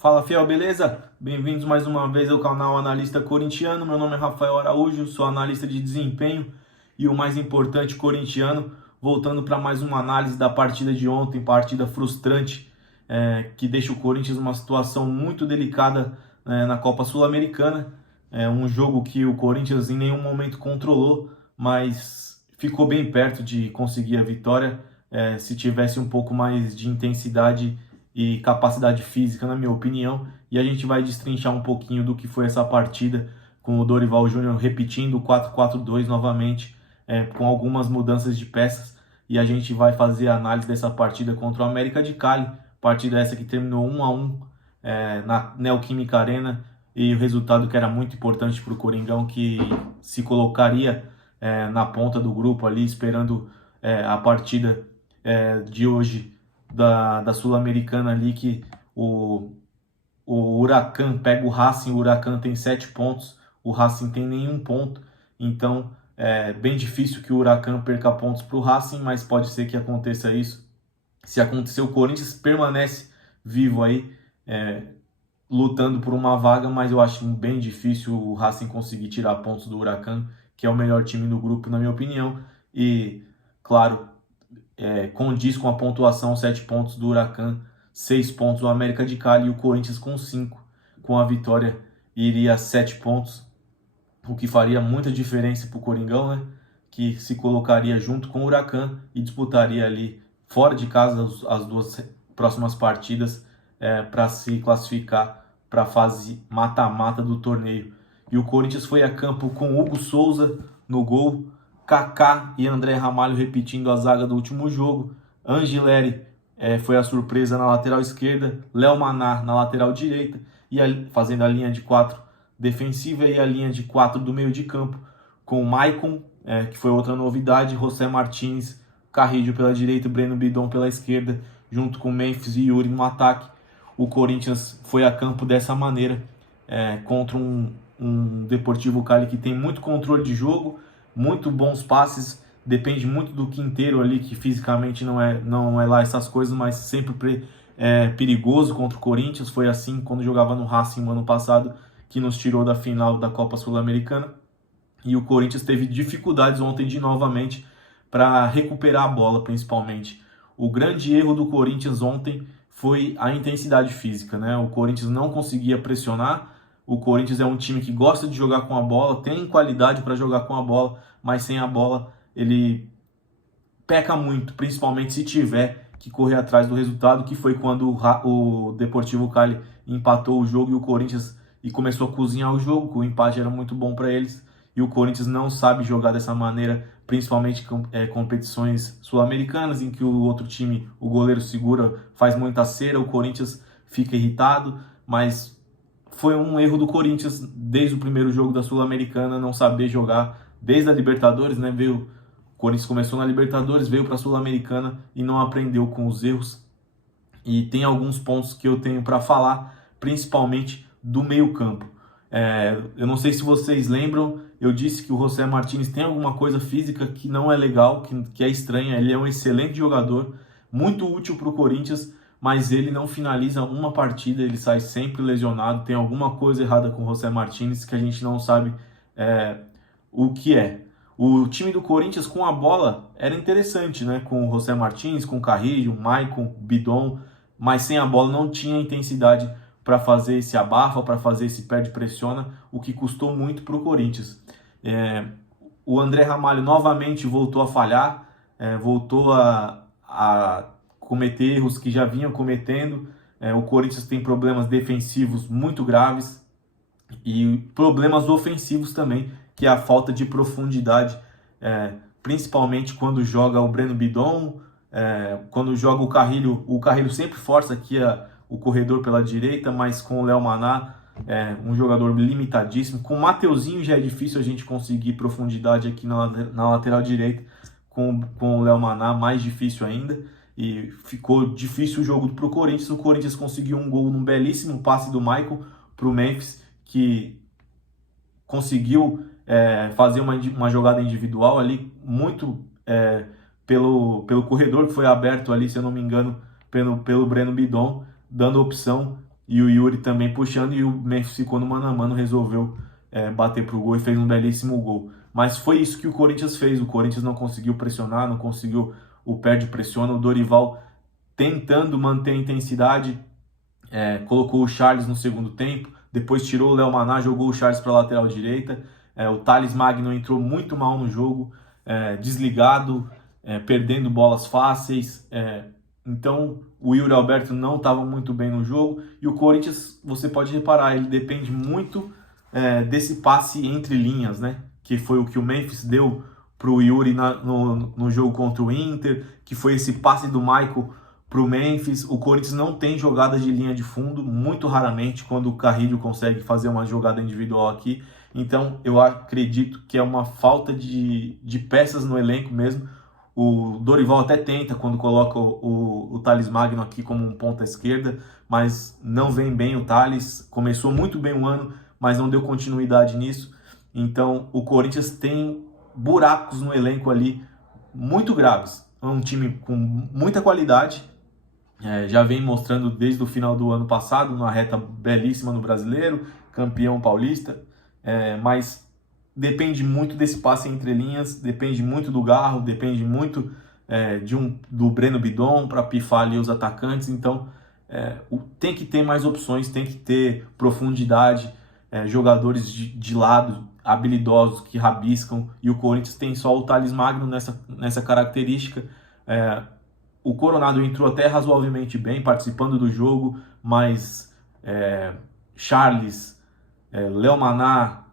Fala, fiel, beleza? Bem-vindos mais uma vez ao canal Analista Corintiano. Meu nome é Rafael Araújo, sou analista de desempenho e o mais importante, corintiano. Voltando para mais uma análise da partida de ontem, partida frustrante, que deixa o Corinthians numa situação muito delicada, na Copa Sul-Americana. É um jogo que o Corinthians em nenhum momento controlou, mas ficou bem perto de conseguir a vitória, se tivesse um pouco mais de intensidade e capacidade física, na minha opinião. E a gente vai destrinchar um pouquinho do que foi essa partida, com o Dorival Júnior repetindo o 4-4-2 novamente, com algumas mudanças de peças. E a gente vai fazer a análise dessa partida contra o América de Cali, partida essa que terminou 1-1 na Neoquímica Arena, e o resultado que era muito importante para o Coringão, que se colocaria na ponta do grupo ali, esperando a partida de hoje da Sul-Americana ali, que o Huracan pega o Racing. O Huracan tem 7 pontos, o Racing tem nenhum ponto, então é bem difícil que o Huracan perca pontos para o Racing, mas pode ser que aconteça isso. Se acontecer, o Corinthians permanece vivo aí, lutando por uma vaga, mas eu acho bem difícil o Racing conseguir tirar pontos do Huracan, que é o melhor time do grupo, na minha opinião. E, claro, condiz com a pontuação: 7 pontos do Huracan, 6 pontos do América de Cali, e o Corinthians com 5. Com a vitória iria a 7 pontos, o que faria muita diferença para o Coringão, né? Que se colocaria junto com o Huracan e disputaria ali fora de casa as duas próximas partidas, para se classificar para a fase mata-mata do torneio. E o Corinthians foi a campo com Hugo Souza no gol, Kaká e André Ramalho repetindo a zaga do último jogo, Angileri foi a surpresa na lateral esquerda, Léo Maná na lateral direita, e fazendo a linha de 4 defensiva e a linha de 4 do meio de campo, com o Maicon, que foi outra novidade, José Martins, Carrillo pela direita, Breno Bidon pela esquerda, junto com Memphis e Yuri no ataque. O Corinthians foi a campo dessa maneira, contra um Deportivo Cali que tem muito controle de jogo, muito bons passes, depende muito do Quinteiro ali, que fisicamente não é lá essas coisas, mas sempre perigoso contra o Corinthians. Foi assim quando jogava no Racing no ano passado, que nos tirou da final da Copa Sul-Americana. E o Corinthians teve dificuldades ontem novamente para recuperar a bola, principalmente. O grande erro do Corinthians ontem foi a intensidade física, né? O Corinthians não conseguia pressionar. O Corinthians é um time que gosta de jogar com a bola, tem qualidade para jogar com a bola, mas sem a bola ele peca muito, principalmente se tiver que correr atrás do resultado, que foi quando o Deportivo Cali empatou o jogo e o Corinthians começou a cozinhar o jogo, que o empate era muito bom para eles, e o Corinthians não sabe jogar dessa maneira, principalmente competições sul-americanas, em que o outro time, o goleiro segura, faz muita cera, o Corinthians fica irritado. Mas foi um erro do Corinthians desde o primeiro jogo da Sul-Americana, não saber jogar desde a Libertadores, né? O Corinthians começou na Libertadores, veio para a Sul-Americana e não aprendeu com os erros. E tem alguns pontos que eu tenho para falar, principalmente do meio-campo. Eu não sei se vocês lembram, eu disse que o José Martins tem alguma coisa física que não é legal, que é estranha. Ele é um excelente jogador, muito útil para o Corinthians, mas ele não finaliza uma partida, ele sai sempre lesionado. Tem alguma coisa errada com o José Martins que a gente não sabe o que é. O time do Corinthians com a bola era interessante, né? Com o José Martins, com o Carrillo, o Maicon, o Bidon, mas sem a bola não tinha intensidade para fazer esse abafa, para fazer esse perde-pressiona, o que custou muito para o Corinthians. O André Ramalho novamente voltou a falhar, voltou a cometer erros que já vinham cometendo. O Corinthians tem problemas defensivos muito graves e problemas ofensivos também, que é a falta de profundidade, principalmente quando joga o Breno Bidon, quando joga o Carrillo sempre força aqui o corredor pela direita, mas com o Léo Maná, um jogador limitadíssimo. Com o Mateuzinho já é difícil a gente conseguir profundidade aqui na lateral direita, com o Léo Maná mais difícil ainda, e ficou difícil o jogo para o Corinthians. O Corinthians conseguiu um gol num belíssimo passe do Maicon para o Memphis, que conseguiu fazer uma jogada individual ali, muito pelo corredor que foi aberto ali, se eu não me engano, pelo Breno Bidon, dando opção e o Yuri também puxando, e o Memphis ficou no mano a mano, resolveu bater pro gol e fez um belíssimo gol. Mas foi isso que o Corinthians fez. O Corinthians não conseguiu pressionar, não conseguiu o perde-pressiona. O Dorival tentando manter a intensidade, colocou o Charles no segundo tempo, depois tirou o Léo Maná, jogou o Charles para a lateral direita. O Thales Magno entrou muito mal no jogo, desligado, perdendo bolas fáceis. Então o Yuri Alberto não estava muito bem no jogo. E o Corinthians, você pode reparar, ele depende muito desse passe entre linhas, né? Que foi o que o Memphis deu para o Yuri no jogo contra o Inter, que foi esse passe do Michael para o Memphis. O Corinthians não tem jogadas de linha de fundo, muito raramente, quando o Carrilho consegue fazer uma jogada individual aqui. Então eu acredito que é uma falta de peças no elenco mesmo. O Dorival até tenta quando coloca o Thales Magno aqui como um ponta esquerda, mas não vem bem o Thales. Começou muito bem o ano, mas não deu continuidade nisso. Então o Corinthians tem buracos no elenco ali muito graves. É um time com muita qualidade, já vem mostrando desde o final do ano passado, uma reta belíssima no Brasileiro, campeão paulista, mas depende muito desse passe entre linhas, depende muito do Garro, depende muito do Breno Bidon para pifar ali os atacantes. Então tem que ter mais opções, tem que ter profundidade, jogadores de lado habilidosos que rabiscam, e o Corinthians tem só o Thales Magno nessa característica. O Coronado entrou até razoavelmente bem, participando do jogo, mas Charles, Léo Maná,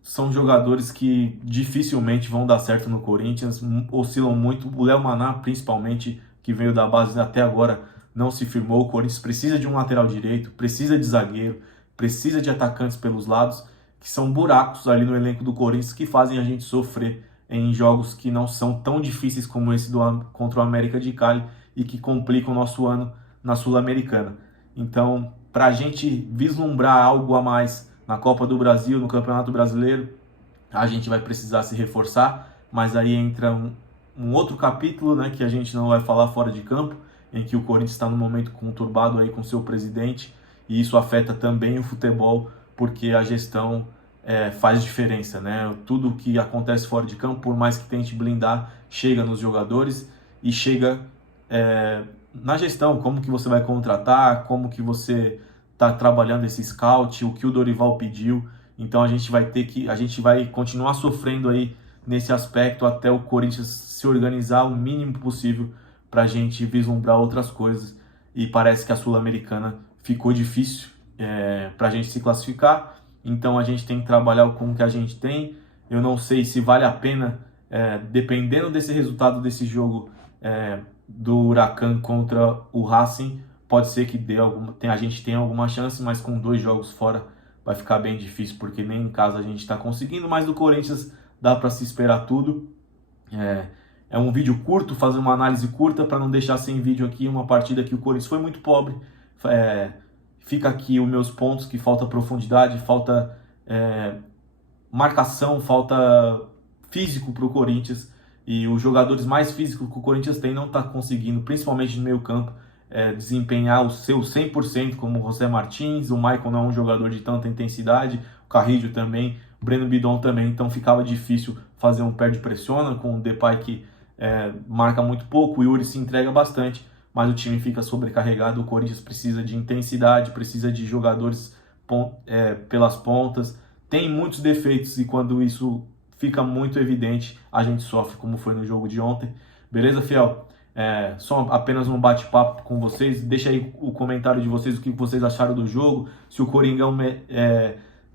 são jogadores que dificilmente vão dar certo no Corinthians, oscilam muito. O Léo Maná, principalmente, que veio da base até agora, não se firmou. O Corinthians precisa de um lateral direito, precisa de zagueiro, precisa de atacantes pelos lados, que são buracos ali no elenco do Corinthians que fazem a gente sofrer em jogos que não são tão difíceis como esse contra o América de Cali e que complicam o nosso ano na Sul-Americana. Então, para a gente vislumbrar algo a mais na Copa do Brasil, no Campeonato Brasileiro, a gente vai precisar se reforçar, mas aí entra um outro capítulo, né, que a gente não vai falar fora de campo, em que o Corinthians está num momento conturbado aí com seu presidente, e isso afeta também o futebol, porque a gestão faz diferença, né? Tudo que acontece fora de campo, por mais que tente blindar, chega nos jogadores e chega na gestão. Como que você vai contratar, como que você está trabalhando esse scout, o que o Dorival pediu. Então a gente vai continuar sofrendo aí nesse aspecto até o Corinthians se organizar o mínimo possível para a gente vislumbrar outras coisas. E parece que a Sul-Americana ficou difícil para a gente se classificar. Então a gente tem que trabalhar com o que a gente tem. Eu não sei se vale a pena, dependendo desse resultado desse jogo do Huracan contra o Racing, pode ser que a gente tenha alguma chance, mas com 2 jogos fora vai ficar bem difícil, porque nem em casa a gente está conseguindo. Mas do Corinthians dá para se esperar tudo. É um vídeo curto, fazer uma análise curta para não deixar sem vídeo aqui uma partida que o Corinthians foi muito pobre. Fica aqui os meus pontos, que falta profundidade, falta marcação, falta físico para o Corinthians. E os jogadores mais físicos que o Corinthians tem não está conseguindo, principalmente no meio campo, desempenhar o seu 100%, como o José Martins. O Michael não é um jogador de tanta intensidade, o Carrillo também, o Breno Bidon também. Então ficava difícil fazer um perde-pressiona com o Depay, que marca muito pouco. O Yuri se entrega bastante, mas o time fica sobrecarregado. O Corinthians precisa de intensidade, precisa de jogadores pelas pontas. Tem muitos defeitos, e quando isso fica muito evidente, a gente sofre, como foi no jogo de ontem. Beleza, fiel? Só apenas um bate-papo com vocês. Deixa aí o comentário de vocês, o que vocês acharam do jogo. Se o Coringão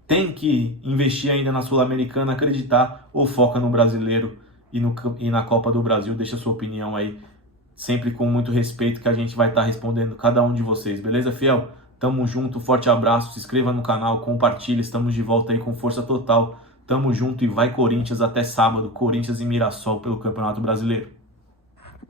tem que investir ainda na Sul-Americana, acreditar, ou foca no Brasileiro e na Copa do Brasil. Deixa a sua opinião aí, sempre com muito respeito, que a gente vai estar respondendo cada um de vocês. Beleza, fiel? Tamo junto, forte abraço, se inscreva no canal, compartilhe, estamos de volta aí com força total. Tamo junto e vai Corinthians até sábado, Corinthians e Mirassol pelo Campeonato Brasileiro.